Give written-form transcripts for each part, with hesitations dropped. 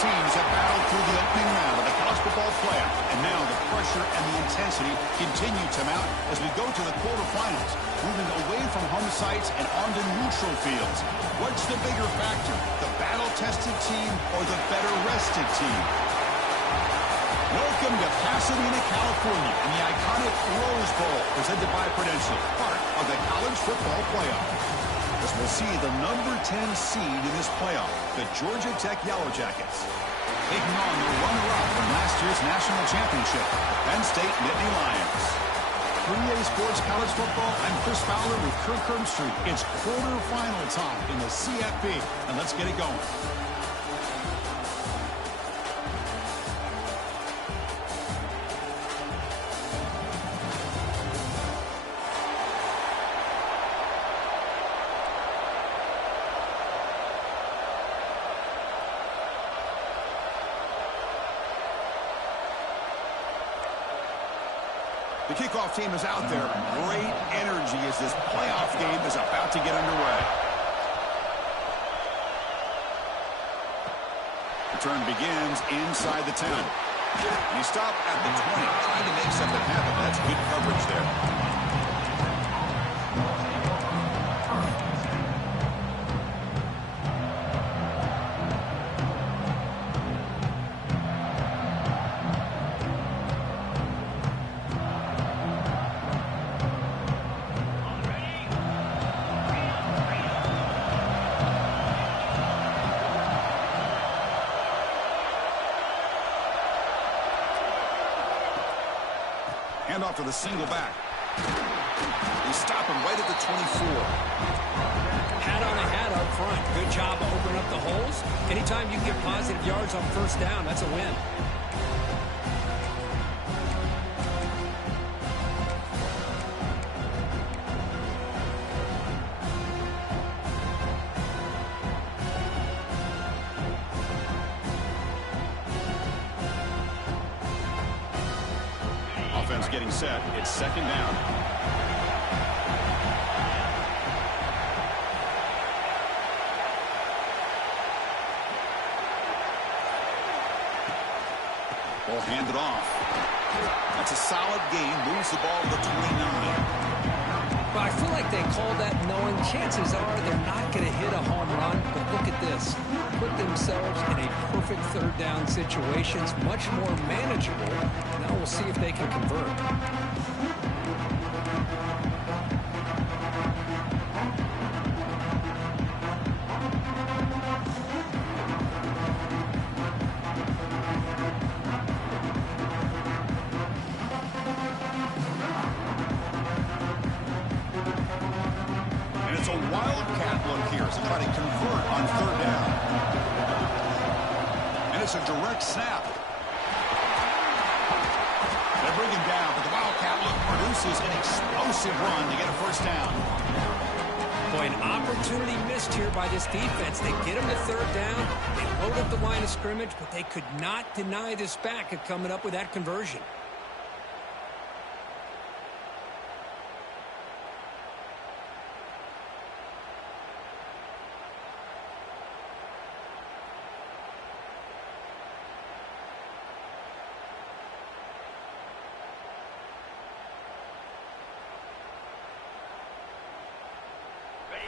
teams have battled through the opening round of the college football playoff, and now the pressure and the intensity continue to mount as we go to the quarterfinals, moving away from home sites and onto neutral fields. What's the bigger factor, the battle-tested team or the better-rested team? Welcome to Pasadena, California, and the iconic Rose Bowl, presented by Prudential, part of the college football playoff. As we'll see the number 10 seed in this playoff, the Georgia Tech Yellow Jackets, taking on the runner-up from last year's national championship, Penn State Nittany Lions. For EA Sports College Football, I'm Chris Fowler with Kirk Herbstreit. It's quarterfinal time in the CFP, and let's get it going. The kickoff team is out there. Great energy as this playoff game is about to get underway. Return begins inside the 10. You stop at the 20, trying to make something happen. That's good coverage there. Handoff to the single back. They stop him right at the 24. Hat on a hat up front. Good job of opening up the holes. Anytime you can get positive yards on first down, that's a win. Offense getting set. It's second down. Ball handed off. That's a solid gain. Moves the ball to the 29. But I feel like they called that knowing chances are they're not going to hit a home run. But look at this. Put themselves in a perfect third down situation. It's much more manageable. Now we'll see if they can convert. And it's a wildcat look here as they try to convert on third down. And it's a direct snap. They bring him down, but the wildcat look produces an explosive run to get a first down. Boy, an opportunity missed here by this defense. They get him to third down. They load up the line of scrimmage, but they could not deny this back of coming up with that conversion.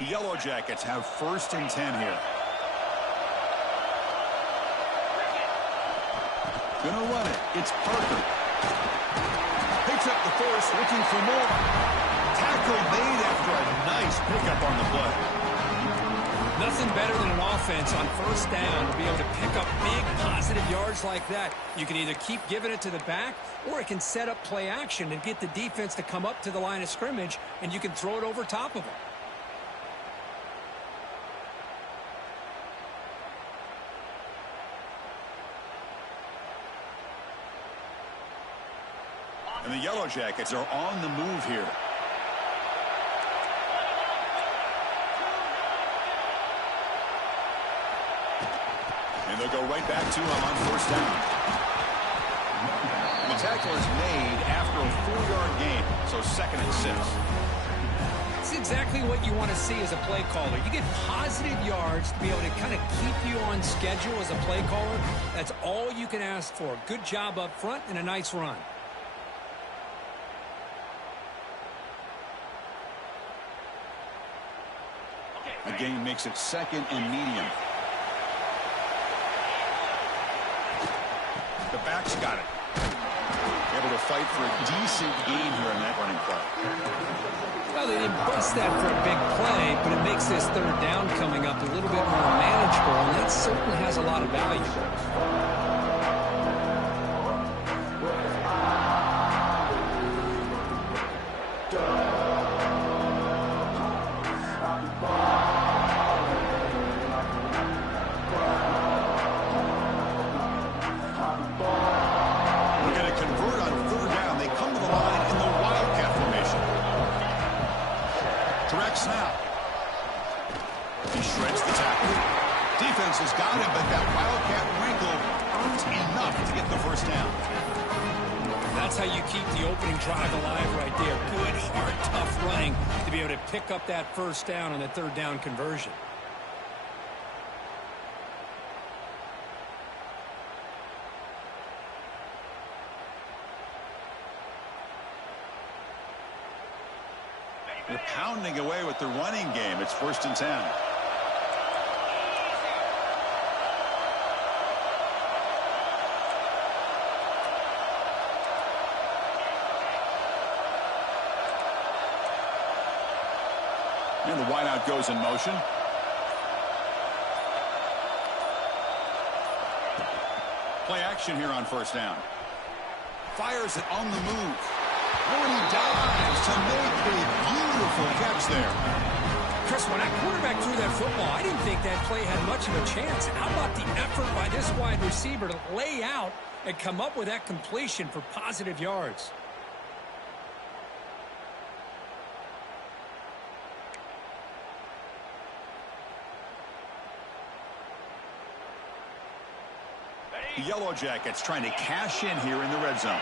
The Yellow Jackets have first and 10 here. Gonna run it. It's Parker. Picks up the force, looking for more. Tackle made after a nice pickup on the play. Nothing better than an offense on first down to be able to pick up big positive yards like that. You can either keep giving it to the back, or it can set up play action and get the defense to come up to the line of scrimmage, and you can throw it over top of them. And the Yellow Jackets are on the move here. And they'll go right back to him on first down. The tackle is made after a 4-yard gain, so second and 6. is exactly what you want to see as a play caller. You get positive yards to be able to kind of keep you on schedule as a play caller. That's all you can ask for. Good job up front and a nice run. The game makes it 2nd and medium. The back's got it. Able to fight for a decent gain here in that running play. Well, they didn't bust that for a big play, but it makes this 3rd down coming up a little bit more manageable, and that certainly has a lot of value. Snap. He shreds the tackle. Defense has got him, but that Wildcat wrinkle earns enough to get the 1st down. That's how you keep the opening drive alive right there. Good, hard, tough running to be able to pick up that 1st down on the 3rd down conversion. They're pounding away with the running game. It's 1st and 10. And the wideout goes in motion. Play action here on 1st down. Fires it on the move. Oh, and he dives to make a beautiful catch there. Chris, when that quarterback threw that football, I didn't think that play had much of a chance. How about the effort by this wide receiver to lay out and come up with that completion for positive yards? The Yellow Jackets trying to cash in here in the red zone.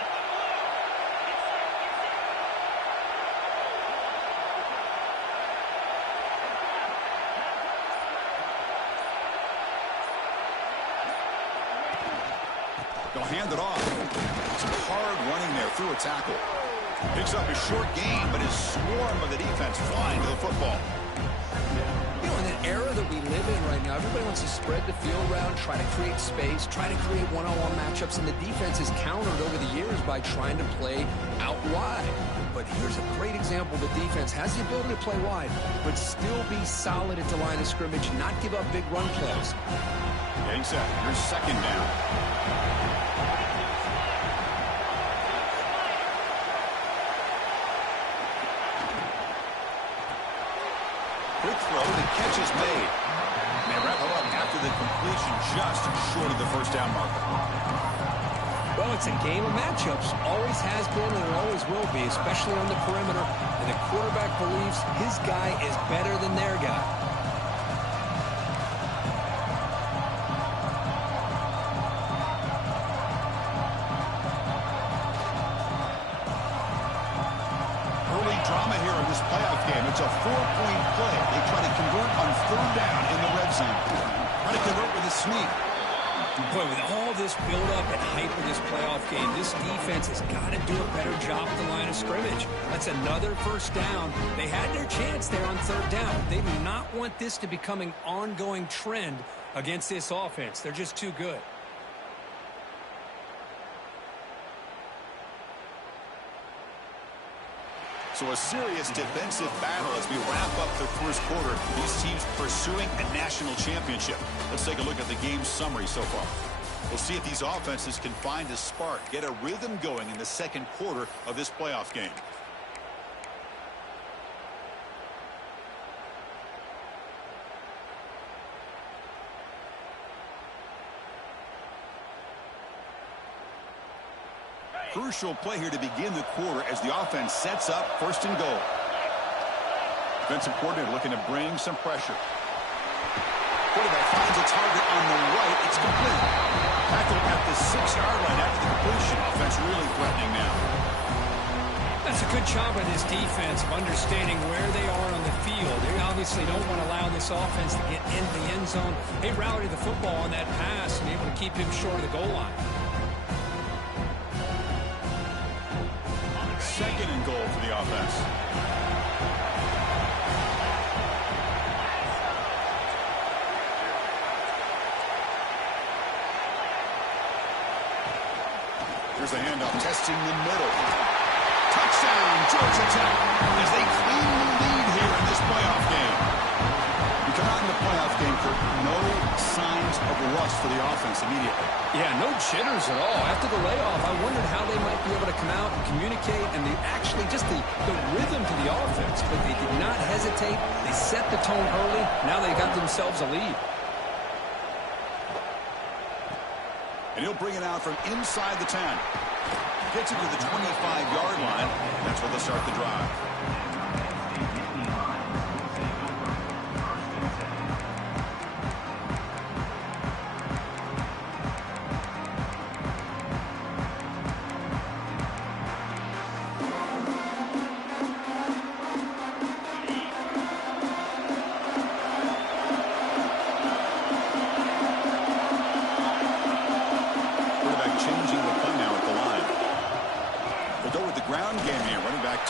They'll hand it off. Some hard running there through a tackle. Picks up a short gain, but is swarmed by the defense flying to the football. You know, in an era that we live in right now, everybody wants to spread the field around, try to create space, try to create one-on-one matchups, and the defense is countered over the years by trying to play out wide. But here's a great example. The defense has the ability to play wide, but still be solid at the line of scrimmage and not give up big run plays. Getting set. Here's 2nd down. Quick throw, the catch is made. They wrap it up after the completion just short of the 1st down marker. Well, it's a game of matchups. Always has been and it always will be, especially on the perimeter. And the quarterback believes his guy is better than their guy. Early drama here in this playoff game. It's a 4-point play. They try to convert on 3rd down in the red zone. Try to convert with a sweep. Boy, with all this build-up and hype of this playoff game, this defense has got to do a better job at the line of scrimmage. That's another 1st down. They had their chance there on 3rd down. They do not want this to become an ongoing trend against this offense. They're just too good. So a serious defensive battle as we wrap up the 1st quarter. These teams pursuing a national championship. Let's take a look at the game summary so far. We'll see if these offenses can find a spark, get a rhythm going in the 2nd quarter of this playoff game. Crucial play here to begin the quarter as the offense sets up 1st and goal. Defensive coordinator looking to bring some pressure. Quarterback finds a target on the right. It's complete. Tackled at the 6-yard line after the completion. Offense really threatening now. That's a good job by this defense of understanding where they are on the field. They obviously don't want to allow this offense to get into the end zone. They rallied the football on that pass and able to keep him short of the goal line. Second and goal for the offense. Here's the handoff, testing the middle. Touchdown, Georgia Tech, as they claim the lead here in this playoff game. You come out in the playoff game for no signs of rust for the offense immediately. Yeah, no jitters at all. After the layoff, I wondered how they might be able to come out and communicate and actually just the rhythm to the offense. But they did not hesitate. They set the tone early. Now they got themselves a lead. And he'll bring it out from inside the 10. Gets it to the 25-yard line. That's where they'll start the drive.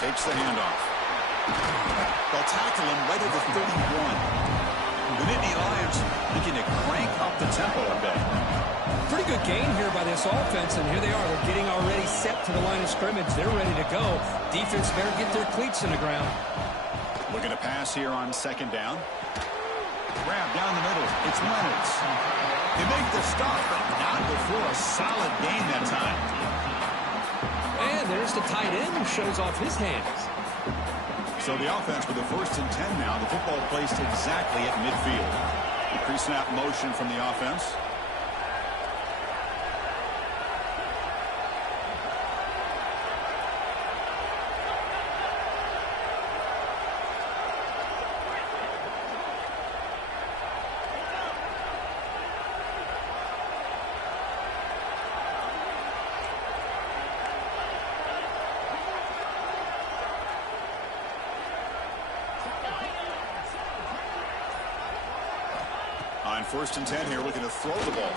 Takes the handoff. They'll tackle him right at the 31. The Nittany Lions looking to crank up the tempo a bit. Pretty good gain here by this offense, and here they are. They're getting already set to the line of scrimmage. They're ready to go. Defense better get their cleats in the ground. Looking to pass here on second down. Grab down the middle. It's Leonards. They make the stop, but not before a solid gain that time. And there's the tight end who shows off his hands. So the offense with the 1st and 10 now. The football placed exactly at midfield. The pre-snap motion from the offense. On 1st and 10 here, looking to throw the ball.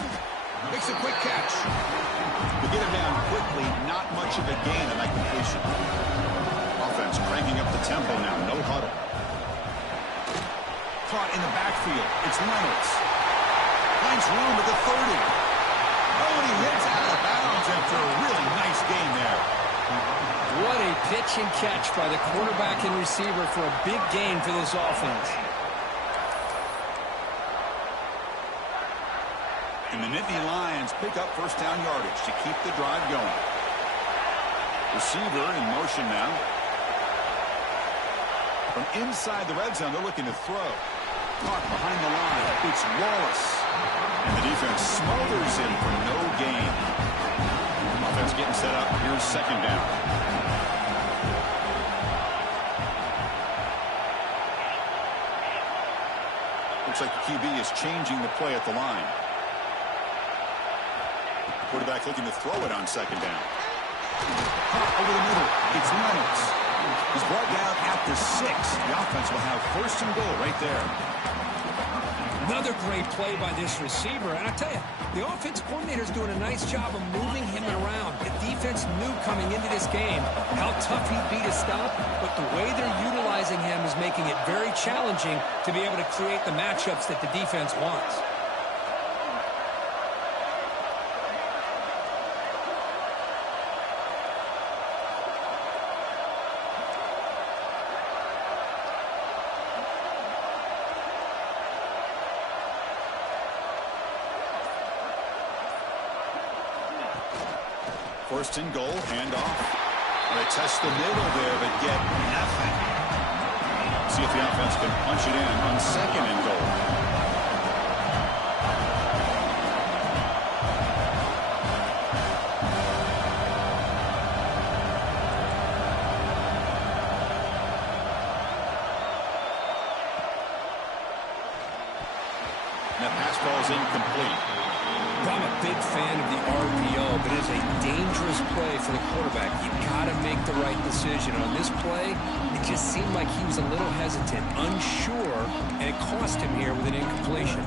Makes a quick catch. To get him down quickly, not much of a gain on that completion. Offense cranking up the tempo now, no huddle. Caught in the backfield, it's Leonards. Finds room at the 30. Oh, and he hits out of bounds after a really nice gain there. What a pitch and catch by the quarterback and receiver for a big gain for this offense. And the Nittany Lions pick up 1st down yardage to keep the drive going. Receiver in motion now. From inside the red zone, they're looking to throw. Caught behind the line. It's Wallace. And the defense smothers him for no gain. Offense getting set up. Here's 2nd down. Looks like the QB is changing the play at the line. Quarterback looking to throw it on 2nd down. Over the middle. It's Leonards. He's brought down at the 6. The offense will have 1st and goal right there. Another great play by this receiver. And I tell you, the offense coordinator is doing a nice job of moving him around. The defense knew coming into this game how tough he'd be to stop, but the way they're utilizing him is making it very challenging to be able to create the matchups that the defense wants. First and goal, handoff. They test the middle there, but get nothing. See if the offense can punch it in on 2nd and goal. And the pass ball is incomplete. I'm a big fan of the RPO, but it is a dangerous play for the quarterback. You've got to make the right decision. On this play, it just seemed like he was a little hesitant, unsure, and it cost him here with an incompletion.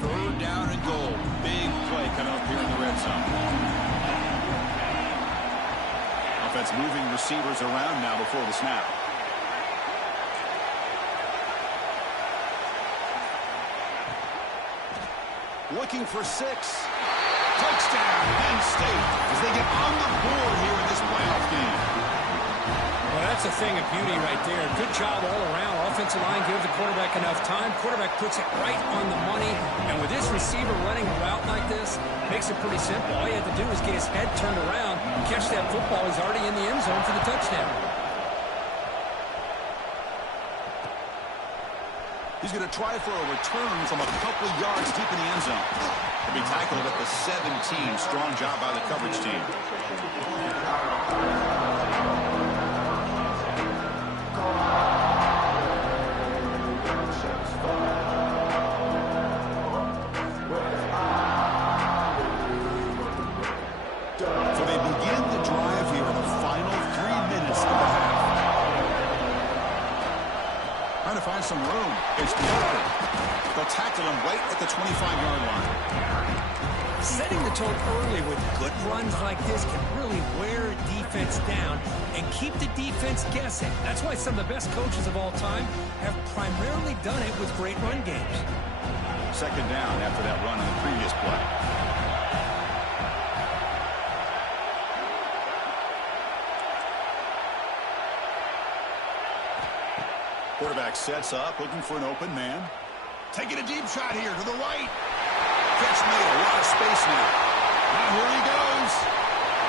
Third down and goal. Big play coming up here in the red zone. Offense moving receivers around now before the snap. Looking for 6. Touchdown, Penn State, as they get on the board here in this playoff game. Well, that's a thing of beauty right there. Good job all around. Offensive line gives the quarterback enough time. Quarterback puts it right on the money. And with this receiver running a route like this, makes it pretty simple. All you have to do is get his head turned around, catch that football. He's already in the end zone for the touchdown. He's going to try for a return from a couple of yards deep in the end zone. He'll be tackled at the 17. Strong job by the coverage team. So they begin the drive here in the final 3 minutes of the half. Trying to find some room. It's broken. They'll tackle him right at the 25-yard line. Setting the tone early with good runs like this can really wear a defense down and keep the defense guessing. That's why some of the best coaches of all time have primarily done it with great run games. Second down after that run on the previous play. Quarterback sets up, looking for an open man. Taking a deep shot here to the right. Catch made, a lot of space now. Now here he goes.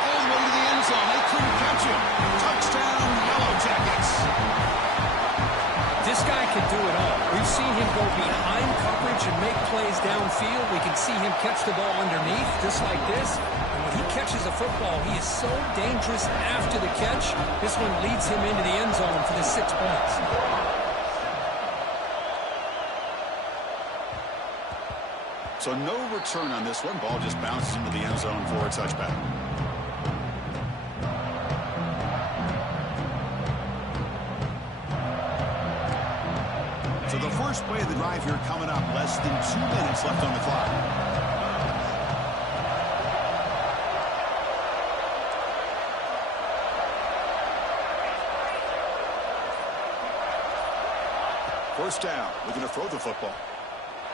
All the way to the end zone. They couldn't catch him. Touchdown, Yellow Jackets. This guy can do it all. We've seen him go behind coverage and make plays downfield. We can see him catch the ball underneath, just like this. And when he catches a football, he is so dangerous after the catch. This one leads him into the end zone for the 6 points. So no return on this one. Ball just bounces into the end zone for a touchback. So the first play of the drive here coming up. Less than 2 minutes left on the clock. First down. Looking to throw the football.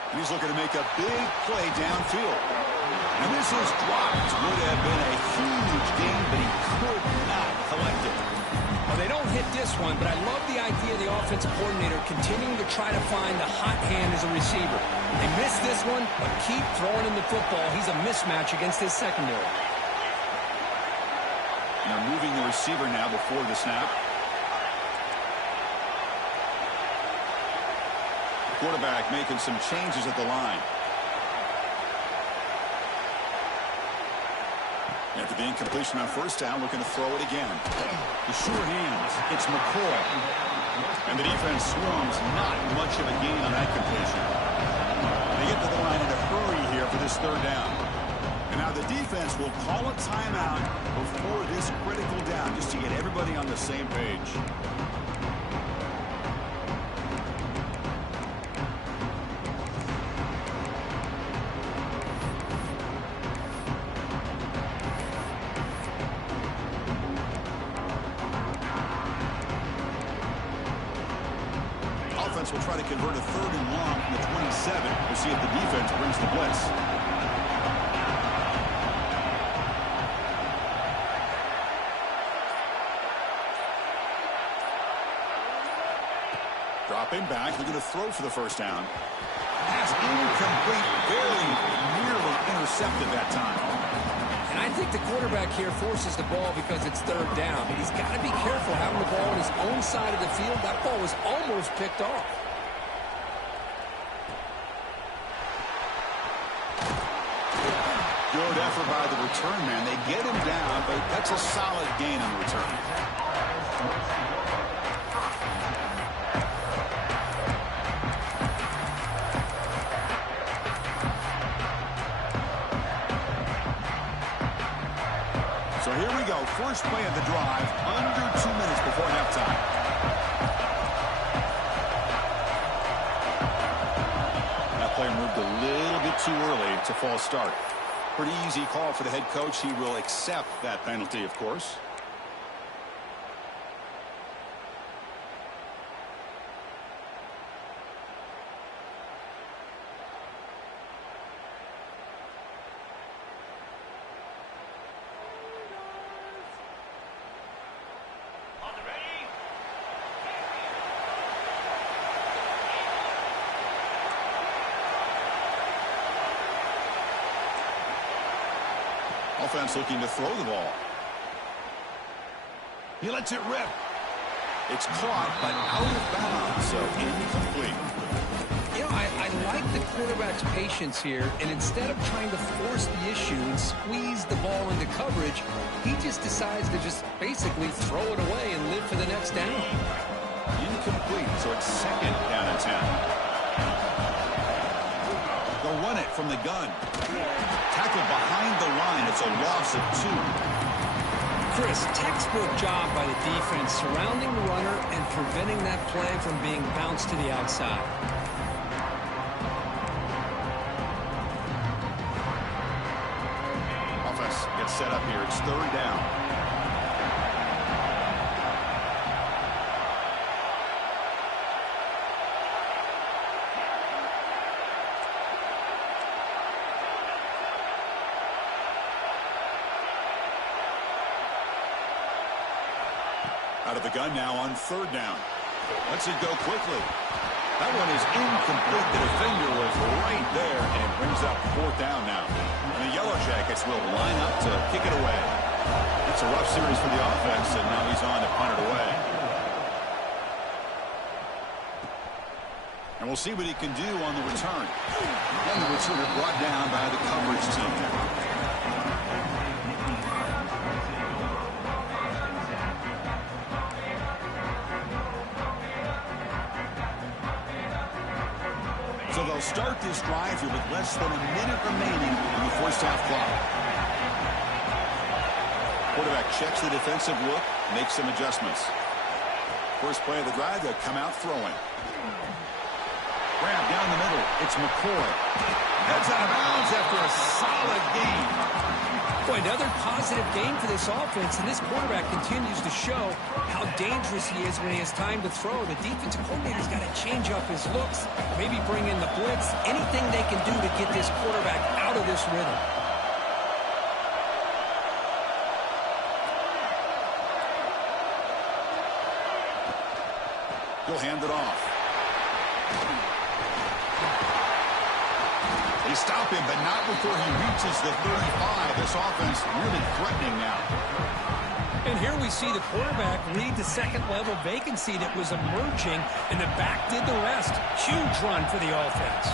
And he's looking to make a big play downfield. And this is dropped. Would have been a huge gain, but he could not collect it. Well, they don't hit this one, but I love the idea of the offensive coordinator continuing to try to find the hot hand as a receiver. They missed this one, but keep throwing him the football. He's a mismatch against his secondary. And they're moving the receiver now before the snap. Quarterback making some changes at the line. After the incompletion on first down, looking to throw it again. The short hands. It's McCoy. And the defense swarms. Not much of a gain on that completion. They get to the line in a hurry here for this third down. And now the defense will call a timeout before this critical down, just to get everybody on the same page. Will try to convert a third and long from the 27. We'll see if the defense brings the blitz. Dropping back, looking to throw for the first down. Pass incomplete, very nearly intercepted that time. And I think the quarterback here forces the ball because it's third down. But he's got to be careful having the ball on his own side of the field. That ball was almost picked off. Good effort by the return man. They get him down, but that's a solid gain on the return. go. First play of the drive, under 2 minutes before halftime. That player moved a little bit too early. It's a false start. Pretty easy call for the head coach. He will accept that penalty, of course. Offense looking to throw the ball. He lets it rip. It's caught, but out of bounds, so incomplete. You know, I like the quarterback's patience here, and instead of trying to force the issue and squeeze the ball into coverage, he just decides to just basically throw it away and live for the next down. Incomplete, so it's second down and 10. They'll run it from the gun. Tackled behind the line. It's a loss of 2. Chris, textbook job by the defense surrounding the runner and preventing that play from being bounced to the outside. Offense gets set up here. It's third down. Out of the gun now on third down. Lets it go quickly. That one is incomplete. The defender was right there and brings up fourth down now. And the Yellow Jackets will line up to kick it away. It's a rough series for the offense, and now he's on to punt it away. And we'll see what he can do on the return. And the returner brought down by the coverage team there. So they'll start this drive here with less than a minute remaining in the first half clock. Quarterback checks the defensive look, makes some adjustments. First play of the drive, they'll come out throwing. Grab down the middle. It's McCoy. Heads out of bounds after a solid game. Boy, another positive game for this offense, and this quarterback continues to show how dangerous he is when he has time to throw. The defensive coordinator's got to change up his looks, maybe bring in the blitz, anything they can do to get this quarterback out of this rhythm. He'll hand it off. They stop him, but not before he reaches the 35. This offense really threatening now. And here we see the quarterback read the second-level vacancy that was emerging, and the back did the rest. Huge run for the offense.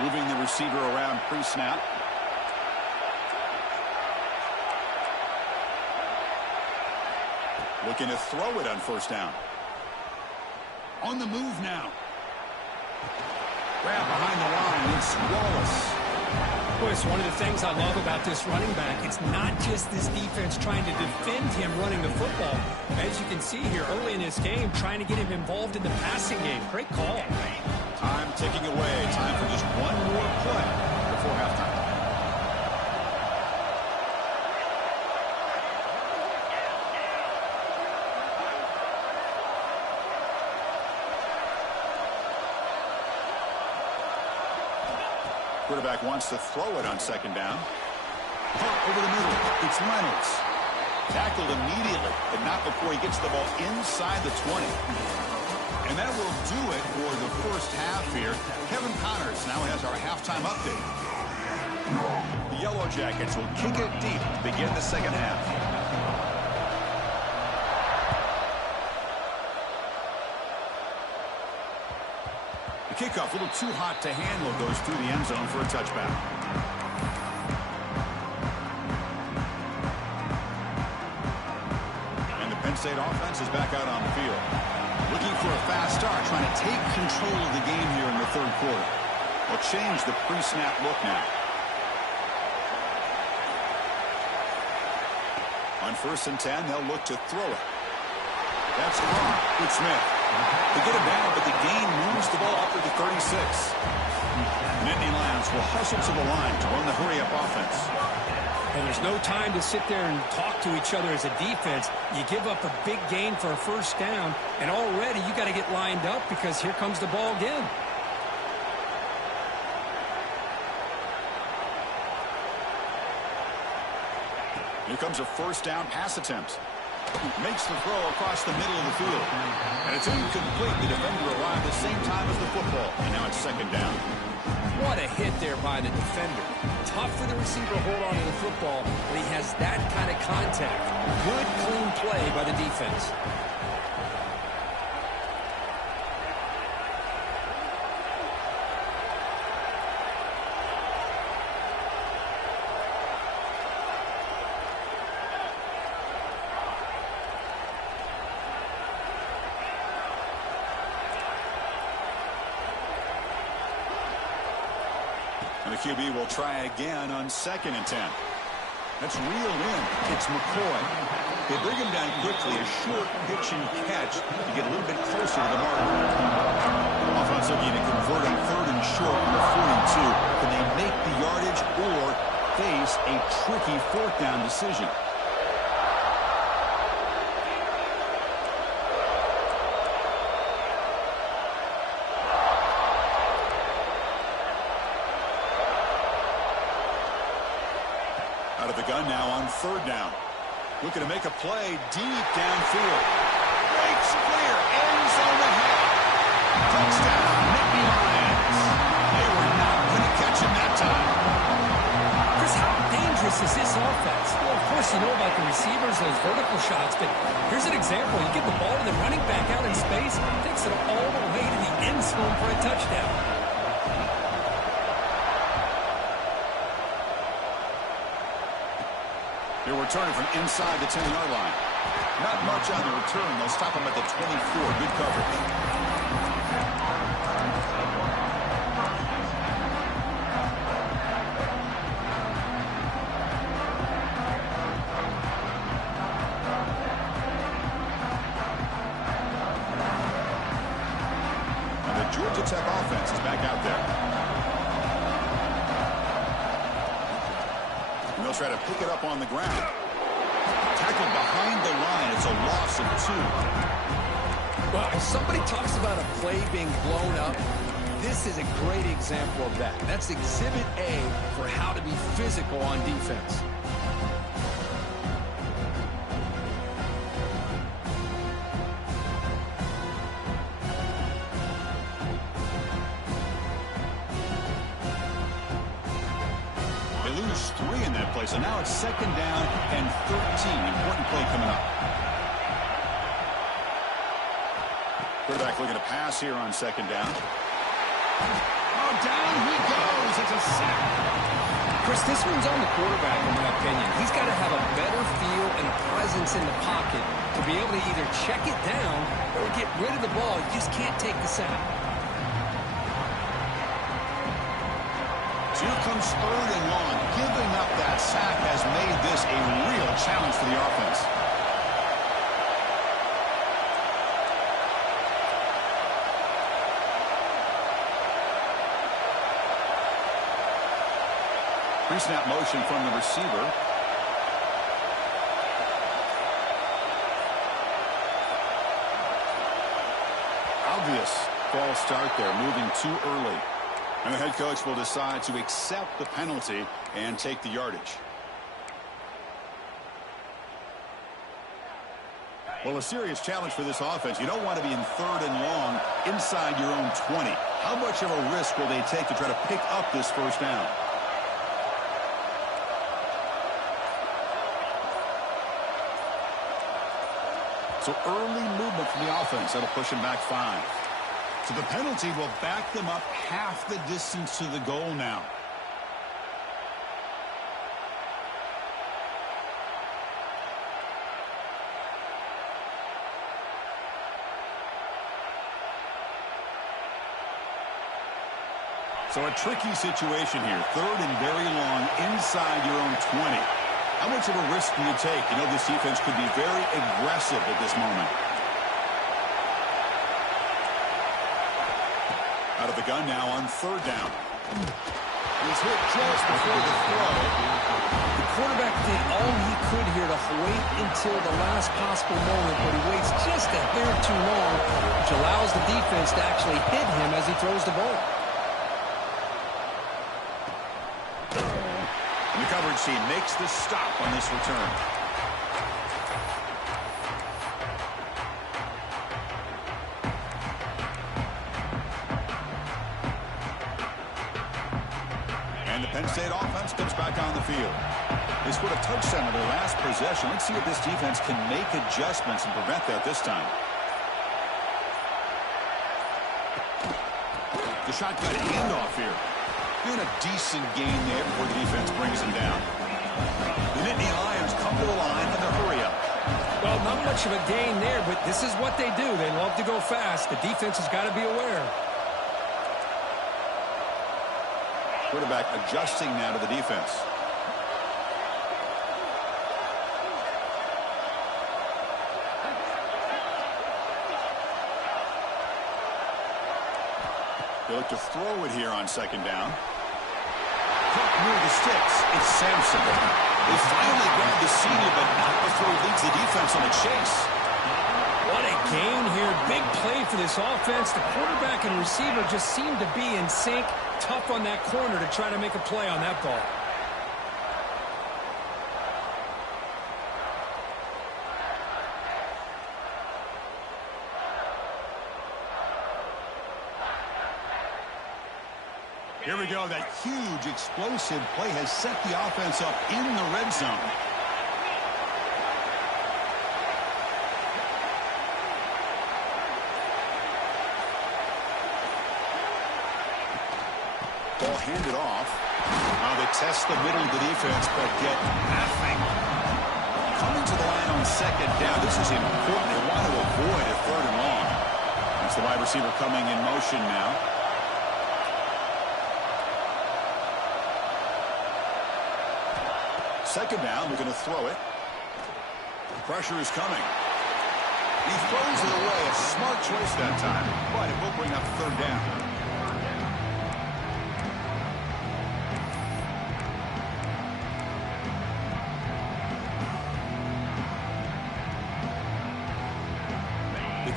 Moving the receiver around pre-snap. Looking to throw it on first down. On the move now. Grab behind the line. It's Wallace. Boy, it's one of the things I love about this running back. It's not just this defense trying to defend him running the football. As you can see here early in this game, trying to get him involved in the passing game. Great call. Time ticking away. Time for just one more play before halftime. Quarterback wants to throw it on second down. Punt over the middle. It's Reynolds. Tackled immediately, but not before he gets the ball inside the 20. And that will do it for the first half here. Kevin Connors now has our halftime update. The Yellow Jackets will kick it deep to begin the second half. The kickoff, a little too hot to handle, goes through the end zone for a touchback. And the Penn State offense is back out on the field. Looking for a fast start, trying to take control of the game here in the third quarter. They'll change the pre-snap look now. On 1st and 10, they'll look to throw it. That's wrong with Smith. They get him down, but the gain moves the ball up to the 36. Nittany Lions will hustle to the line to run the hurry-up offense. And there's no time to sit there and talk to each other as a defense. You give up a big gain for a 1st down, and already you got to get lined up because here comes the ball again. Here comes a 1st down pass attempt. Makes the throw across the middle of the field. And it's incomplete. The defender arrived at the same time as the football. And now it's 2nd down. What a hit there by the defender. Tough for the receiver to hold on to the football when he has that kind of contact. Good, clean play by the defense. And the QB will try again on 2nd and 10. That's reeled in. It's McCoy. They bring him down quickly. A short pitch and catch to get a little bit closer to the mark. Offense looking to convert on 3rd and short from the 42. Can they make the yardage or face a tricky 4th down decision? Out of the gun now on 3rd down. Looking to make a play deep downfield. Breaks clear. End zone ahead. Touchdown, Nittany Lions. They were not going to catch him that time. Chris, how dangerous is this offense? Well, of course, you know about the receivers, those vertical shots, but here's an example. You give the ball to the running back out in space, takes it all the way to the end zone for a touchdown. They're returning from inside the 10-yard line. Not much on the return. They'll stop him at the 24. Good coverage. And the Georgia Tech offense is back out there. They'll try to pick it up on the ground. Tackled behind the line. It's a loss of 2. Well, if somebody talks about a play being blown up, this is a great example of that. That's Exhibit A for how to be physical on defense. Lose 3 in that play, so now it's 2nd down and 13. Important play coming up. Quarterback looking to pass here on 2nd down. Oh, down he goes. It's a sack. Chris, this one's on the quarterback, in my opinion. He's got to have a better feel and a presence in the pocket to be able to either check it down or get rid of the ball. You just can't take the sack. So here comes 3rd and long. Giving up that sack has made this a real challenge for the offense. Pre-snap motion from the receiver. Obvious false start there, moving too early. And the head coach will decide to accept the penalty and take the yardage. Well, a serious challenge for this offense. You don't want to be in 3rd and long inside your own 20. How much of a risk will they take to try to pick up this 1st down? So early movement from the offense. That'll push him back 5. So the penalty will back them up half the distance to the goal now. So a tricky situation here. Third and very long inside your own 20. How much of a risk do you take? You know, this defense could be very aggressive at this moment. Out of the gun now on third down. He's hit just before the throw. The quarterback did all he could here to wait until the last possible moment, but he waits just a hair too long, which allows the defense to actually hit him as he throws the ball. And the coverage team makes the stop on this return. And the Penn State offense comes back on the field. They scored a touchdown on their last possession. Let's see if this defense can make adjustments and prevent that this time. The shotgun handoff here. Doing a decent gain there before the defense brings him down. The Nittany Lions come to the line and they'll hurry up. Well, not much of a gain there, but this is what they do. They love to go fast. The defense has got to be aware. Quarterback adjusting now to the defense. They look to throw it here on second down. Cut near the sticks. It's Sampson. They finally grab the senior, but not before he leads the defense on a chase. What a gain here. Big play for this offense. The quarterback and receiver just seem to be in sync. Tough on that corner to try to make a play on that ball. Here we go. That huge explosive play has set the offense up in the red zone. Ball handed off. Now they test the middle of the defense, but get nothing. Coming to the line on second down. This is important. They want to avoid a third and long. That's the wide receiver coming in motion now. Second down, they're going to throw it. The pressure is coming. He throws it away. A smart choice that time, but it will bring up third down.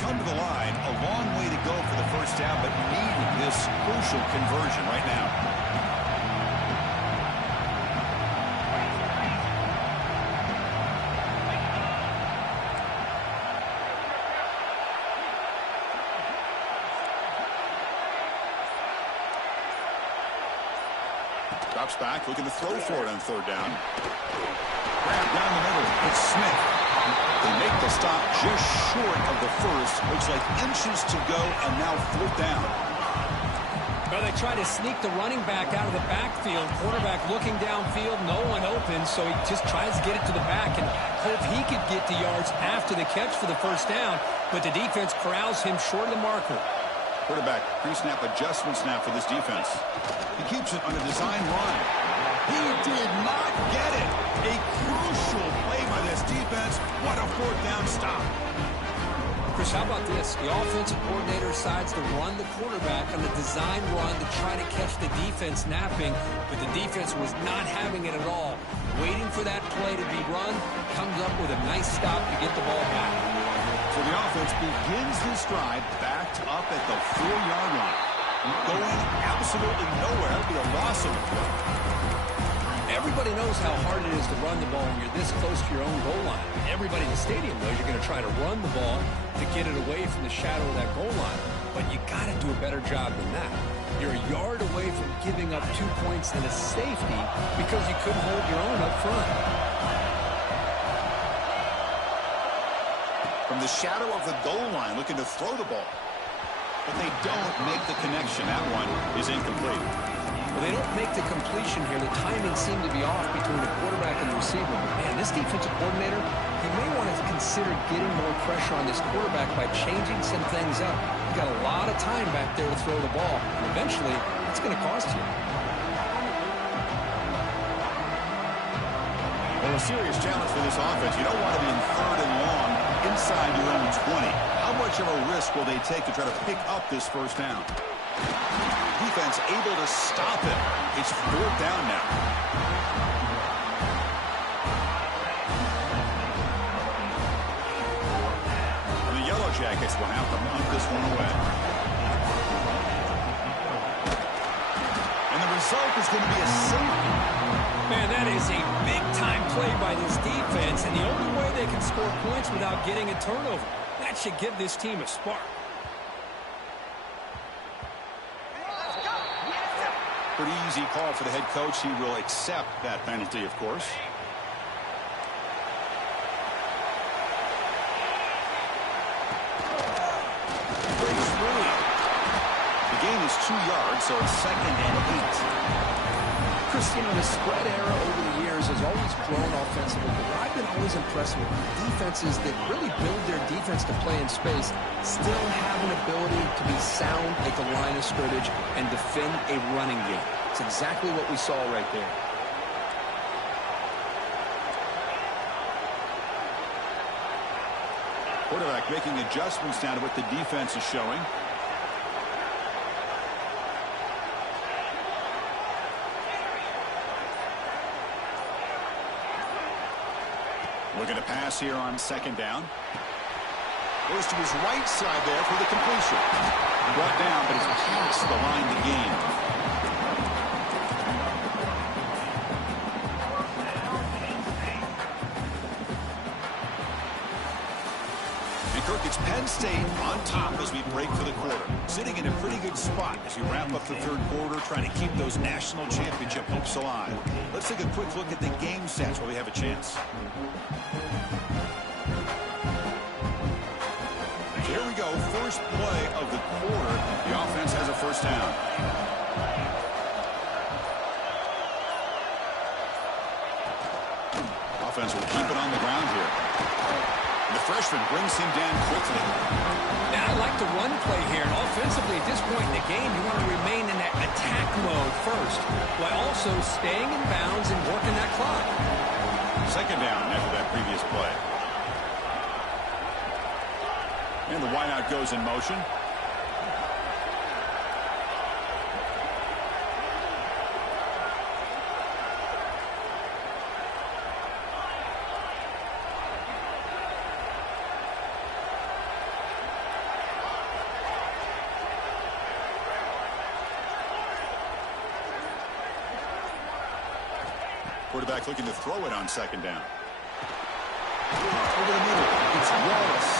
Come to the line, a long way to go for the first down, but needing this crucial conversion right now. Drops back, looking to throw for it on third down. Grab down the middle, it's Smith. They make the stop just short of the first. Looks like inches to go, and now fourth down. Well, they try to sneak the running back out of the backfield. Quarterback looking downfield, no one open, so he just tries to get it to the back and hope he could get to yards after the catch for the first down, but the defense corrals him short of the marker. Quarterback pre-snap adjustments now for this defense. He keeps it on a design run. He did not get it. A crucial play by this defense. What a fourth down stop. Chris, how about this? The offensive coordinator decides to run the quarterback on the design run to try to catch the defense napping, but the defense was not having it at all. Waiting for that play to be run, comes up with a nice stop to get the ball back. So the offense begins this drive backed up at the 4-yard line. Going absolutely nowhere. That'll be a loss of the play. Everybody knows how hard it is to run the ball when you're this close to your own goal line. Everybody in the stadium knows you're going to try to run the ball to get it away from the shadow of that goal line. But you got to do a better job than that. You're a yard away from giving up 2 points and a safety because you couldn't hold your own up front. From the shadow of the goal line, looking to throw the ball. But they don't make the connection. That one is incomplete. Well, they don't make the completion here. The timing seemed to be off between the quarterback and the receiver. But, man, this defensive coordinator, he may want to consider getting more pressure on this quarterback by changing some things up. He's got a lot of time back there to throw the ball. And eventually, that's going to cost you. Well, a serious challenge for this offense. You don't want to be in 3rd and long inside your own 20. How much of a risk will they take to try to pick up this first down? Defense able to stop him. It's 4th down now. And the Yellow Jackets will have to punt this one away. And the result is going to be a safety. Man, that is a big-time play by this defense, and the only way they can score points without getting a turnover. That should give this team a spark. Pretty easy call for the head coach. He will accept that penalty, of course. Breaks through. The gain is 2 yards, so it's 2nd and 8. Chris, you know, the spread era over the years has always grown offensively, but I've been always impressed with defenses that really build their defense to play in space, still have an ability to be sound at the line of scrimmage and defend a running game. It's exactly what we saw right there. Quarterback making adjustments now to what the defense is showing. Looking to pass here on 2nd down. Goes to his right side there for the completion. Brought down, but it's past the line to gain. And Kirk, it's Penn State on top as we break for the quarter. Sitting in a pretty good spot as you wrap up the 3rd quarter, trying to keep those national championship hopes alive. Let's take a quick look at the game stats while we have a chance. Here we go, first play of the quarter. The offense has a first down. Offense will keep it on the ground here. And the freshman brings him down quickly. Now, I like the run play here, and offensively at this point in the game, you want to remain in that attack mode first, while also staying in bounds and working that clock. 2nd down after that previous play. And the wideout goes in motion. Quarterback looking to throw it on 2nd down. Over the middle. It's Wallace.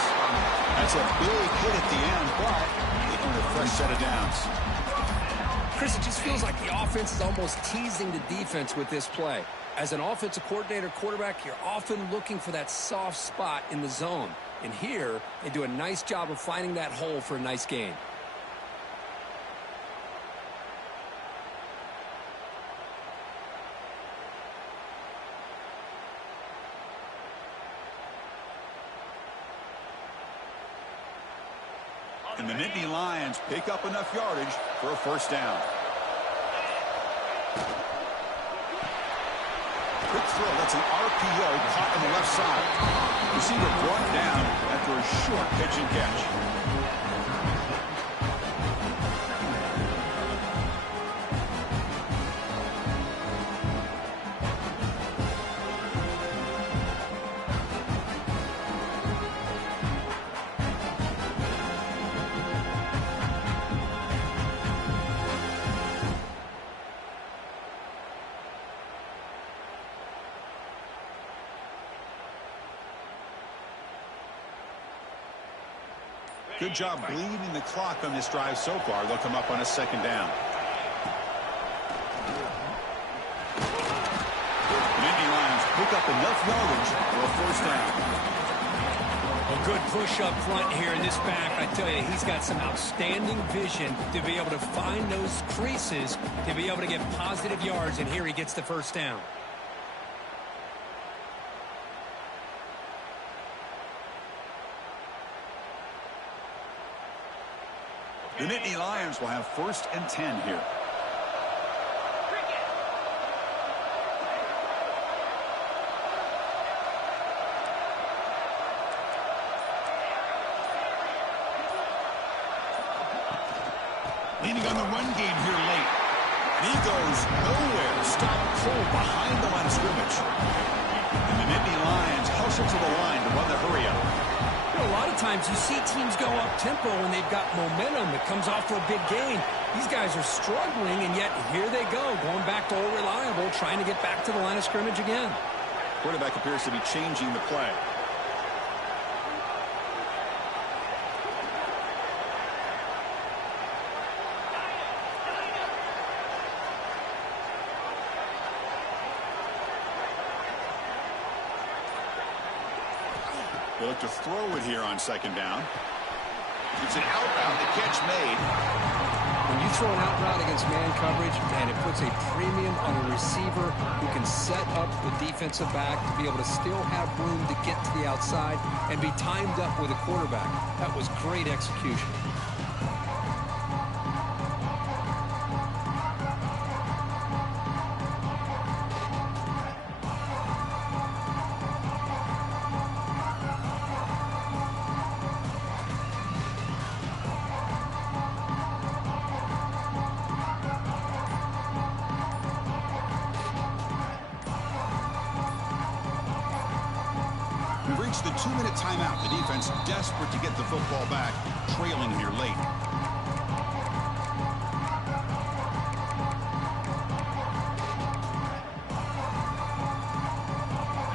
That's a big hit at the end, but they earn a fresh set of downs. Chris, it just feels like the offense is almost teasing the defense with this play. As an offensive coordinator, quarterback, you're often looking for that soft spot in the zone. And here, they do a nice job of finding that hole for a nice gain. And the Nittany Lions pick up enough yardage for a first down. Quick throw. That's an RPO caught on the left side. Receiver brought down after a short pitch and catch. Good job bleeding the clock on this drive so far. They'll come up on a second down. The Nittany Lions pick up enough yardage for a first down. A good push up front here in this back. I tell you, he's got some outstanding vision to be able to find those creases, to be able to get positive yards, and here he gets the first down. The Nittany Lions will have 1st and 10 here. Leaning on the run game here late. And he goes nowhere. Stop cold behind the line of scrimmage. And the Nittany Lions hustle to the line to run the hurry up. You know, a lot of times you see teams go up-tempo when they've got momentum. It comes off for a big gain. These guys are struggling, and yet here they go, going back to old reliable, trying to get back to the line of scrimmage again. Quarterback appears to be changing the play. They look to throw it here on second down. It's an out route. The catch made. When you throw an out route against man coverage, and it puts a premium on a receiver who can set up the defensive back to be able to still have room to get to the outside and be timed up with a quarterback. That was great execution. We've reached the 2-minute timeout. The defense desperate to get the football back, trailing here late.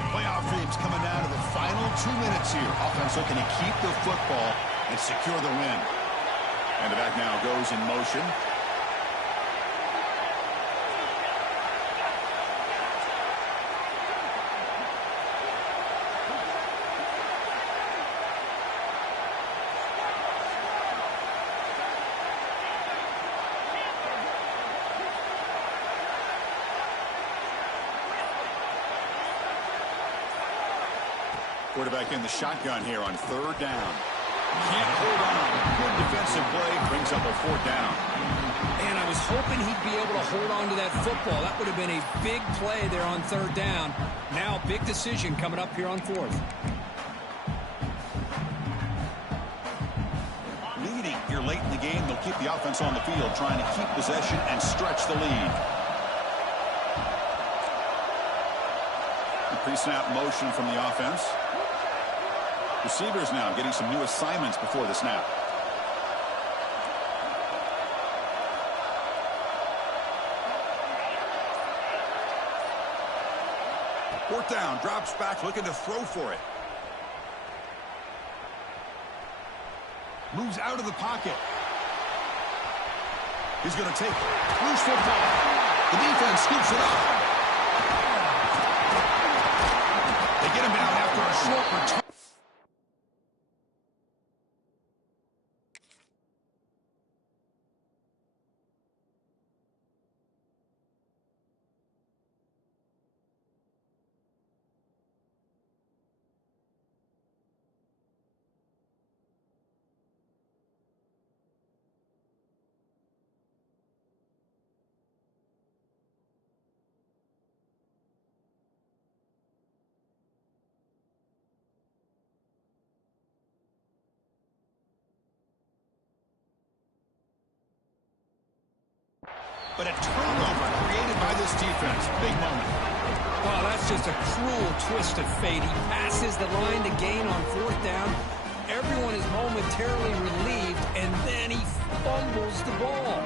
Playoff dreams coming down to the final 2 minutes here. Offense looking to keep the football and secure the win. And the back now goes in motion. Quarterback in the shotgun here on third down. Can't hold on. Good defensive play. Brings up a fourth down. And I was hoping he'd be able to hold on to that football. That would have been a big play there on third down. Now, big decision coming up here on fourth. Leading here late in the game. They'll keep the offense on the field, trying to keep possession and stretch the lead. Pre-snap motion from the offense. Receivers now getting some new assignments before the snap. Fourth down, drops back, looking to throw for it. Moves out of the pocket. He's going to take loose football. The defense scoops it up. They get him down after a short return. But a turnover created by this defense. Big moment. Oh, that's just a cruel twist of fate. He passes the line to gain on fourth down. Everyone is momentarily relieved, and then he fumbles the ball.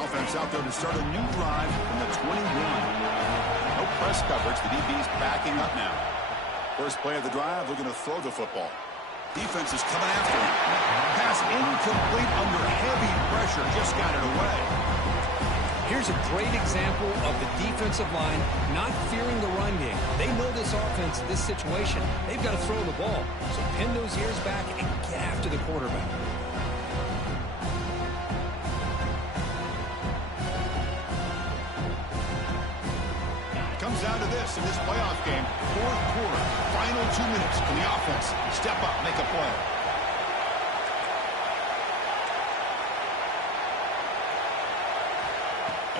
Offense out there to start a new drive from the 21. No press coverage. The DB's backing up now. First play of the drive, looking to throw the football. Defense is coming after him. Pass incomplete under heavy pressure. Just got it away. Here's a great example of the defensive line not fearing the run game. They know this offense, this situation. They've got to throw the ball. So pin those ears back and get after the quarterback. Comes down to this in this playoff game. Fourth quarter, final 2 minutes. Can the offense step up, make a play?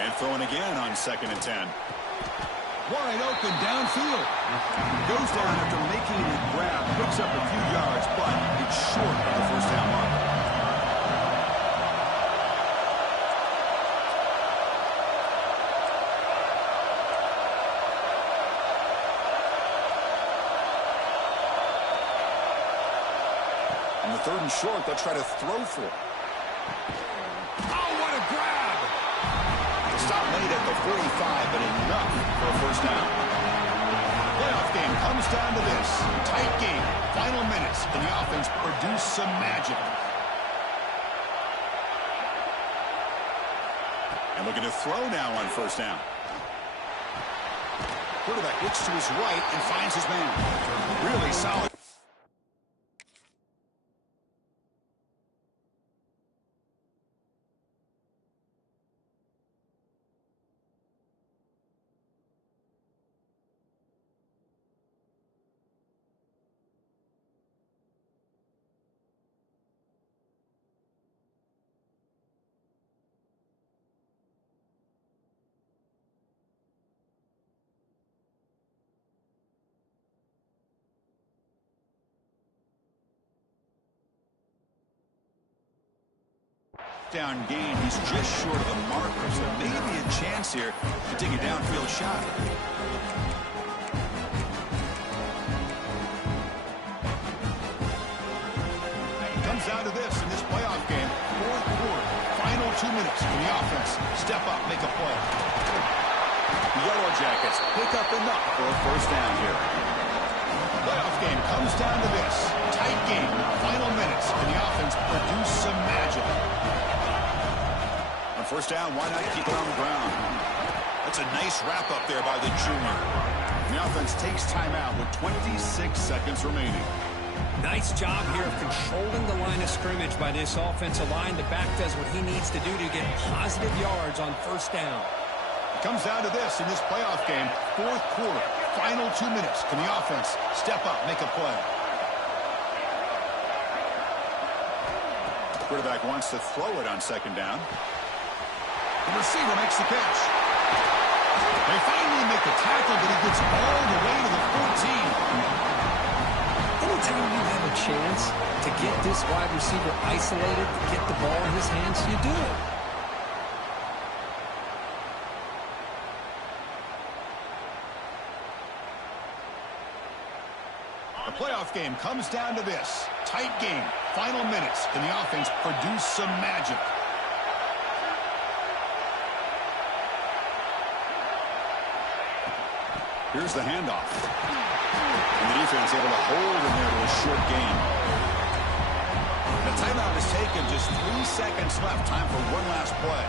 And throwing again on 2nd and 10. Wide open downfield. Goes down after making the grab. Picks up a few yards, but it's short of the first down mark. 3rd and short. They'll try to throw for it. Oh, what a grab! The stop made at the 45, but enough for a 1st down. Playoff game comes down to this. Tight game. Final minutes. Can the offense produce some magic? And looking to throw now on 1st down. Quarterback looks to his right and finds his man. Really solid. Down gain. He's just short of the marker, so maybe a chance here to take a downfield shot. Comes down to this in this playoff game. 4th quarter. Final 2 minutes. Can the offense step up, make a play? The Yellow Jackets pick up enough for a 1st down here. Playoff game comes down to this. Tight game. Final minutes. Can the offense produce some magic? 1st down, why not keep it on the ground? That's a nice wrap-up there by the junior. The offense takes timeout with 26 seconds remaining. Nice job here of controlling the line of scrimmage by this offensive line. The back does what he needs to do to get positive yards on 1st down. It comes down to this in this playoff game. 4th quarter, final 2 minutes. Can the offense step up, make a play? The quarterback wants to throw it on 2nd down. The receiver makes the catch. They finally make the tackle, but he gets all the way to the 14. Anytime you have a chance to get this wide receiver isolated, to get the ball in his hands, you do it. The playoff game comes down to this. Tight game. Final minutes. Can the offense produce some magic? Here's the handoff. And the defense able to hold in there to a short gain. The timeout is taken. Just 3 seconds left. Time for one last play.